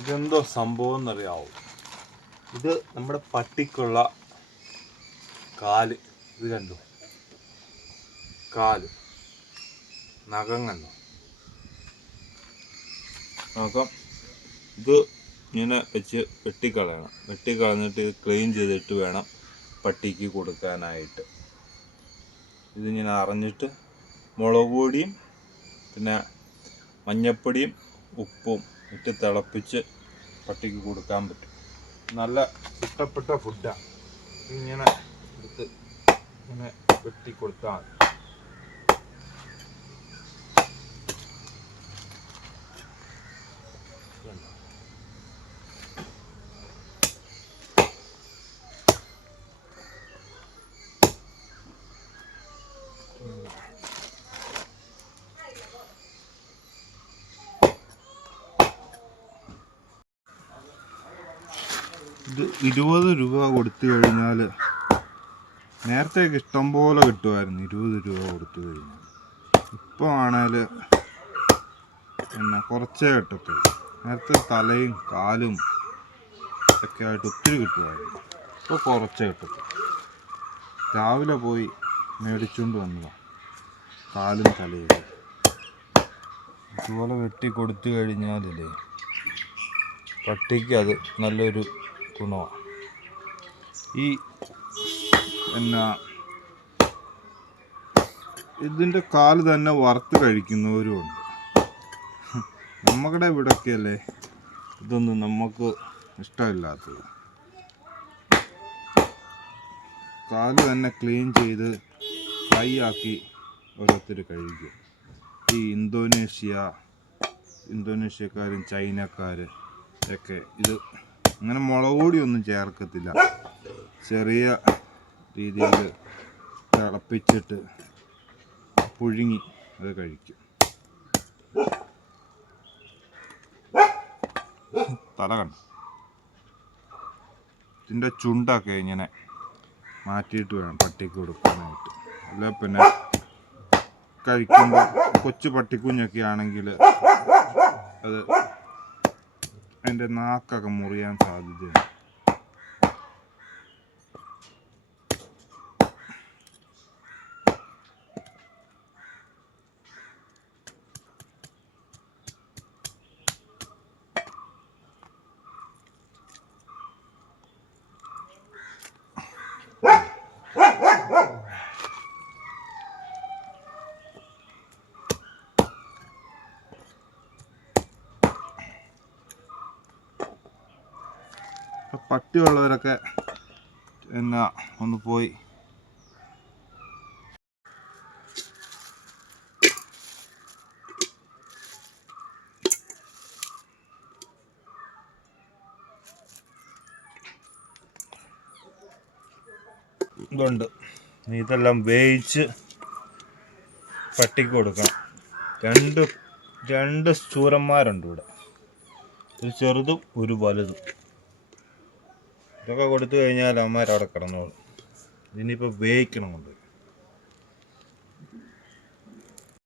ഇതെന്തോ സംഭവം എന്നറിയാവോ? ഇത് നമ്മുടെ പട്ടിക്കുള്ള കാല്. ഇത് കണ്ടു, കാല് നഖം കണ്ടോ? നഖം ഇത് ഇങ്ങനെ വെച്ച് വെട്ടിക്കളയണം. വെട്ടിക്കളഞ്ഞിട്ട് ഇത് ക്ലീൻ ചെയ്തിട്ട് വേണം പട്ടിക്ക് കൊടുക്കാനായിട്ട്. ഇതിങ്ങനെ അറിഞ്ഞിട്ട് മുളക് പൊടിയും പിന്നെ മഞ്ഞപ്പൊടിയും ഉപ്പും ഇട്ട് തിളപ്പിച്ച് പട്ടിക്ക് കൊടുക്കാൻ പറ്റും. നല്ല ഇഷ്ടപ്പെട്ട ഫുഡാണ്. ഇങ്ങനെ എടുത്ത് ഇങ്ങനെ വെട്ടി കൊടുത്താൽ ഇത് 20 രൂപ കൊടുത്തു കഴിഞ്ഞാൽ, നേരത്തെയൊക്കെ ഇഷ്ടം പോലെ കിട്ടുമായിരുന്നു 20 രൂപ കൊടുത്തു കഴിഞ്ഞാൽ. ഇപ്പോൾ ആണെങ്കിൽ പിന്നെ കുറച്ചേ കിട്ടത്തുള്ളൂ. നേരത്തെ തലയും കാലും ഒക്കെ ആയിട്ട് ഒത്തിരി കിട്ടുമായിരുന്നു. ഇപ്പോൾ കുറച്ചേ കിട്ടത്തുള്ളൂ. രാവിലെ പോയി മേടിച്ചുകൊണ്ട് വന്നതാണ് കാലും തലയും. ഇതുപോലെ വെട്ടി കൊടുത്തു കഴിഞ്ഞാലല്ലേ പട്ടിക്ക് അത് നല്ലൊരു ഗുണമാണ്. ഈ എന്നാ ഇതിൻ്റെ കാല് തന്നെ വറുത്ത് കഴിക്കുന്നവരുമുണ്ട്. നമ്മുടെ ഇവിടെയൊക്കെയല്ലേ ഇതൊന്നും നമുക്ക് ഇഷ്ടമില്ലാത്തത്. കാല് തന്നെ ക്ലീൻ ചെയ്ത് ഫ്രൈ ആക്കി ഓരോരുത്തർ കഴിക്കും. ഈ ഇന്തോനേഷ്യക്കാരും ചൈനക്കാർ ഒക്കെ ഇത് അങ്ങനെ മുളക് പൊടിയൊന്നും ചേർക്കത്തില്ല. ചെറിയ രീതിയിൽ തിളപ്പിച്ചിട്ട് പുഴുങ്ങി അത് കഴിക്കും. തല കണ്ടു. ഇതിൻ്റെ ചുണ്ടൊക്കെ ഇങ്ങനെ മാറ്റിയിട്ട് വേണം പട്ടിക്ക് കൊടുക്കാനായിട്ട്. അല്ല പിന്നെ കഴിക്കുമ്പോൾ കൊച്ചു പട്ടിക്കുഞ്ഞൊക്കെ ആണെങ്കിൽ അത് അതിൻ്റെ നാക്കൊക്കെ മുറിയാൻ സാധ്യതയുണ്ട്. പട്ടിയുള്ളവരൊക്കെ എന്നാ ഒന്ന് പോയി ഇതുണ്ട്. ഇതെല്ലാം വേവിച്ച് പട്ടിക്ക് കൊടുക്കണം. രണ്ട് ചൂരന്മാരുണ്ട് ഇവിടെ, ഒരു ചെറുതും ഒരു വലുതും. ഇതൊക്കെ കൊടുത്തു കഴിഞ്ഞാൽ അവന്മാർ അവിടെ കിടന്നോളും. ഇതിനിപ്പോൾ വേവിക്കണം കൊണ്ട്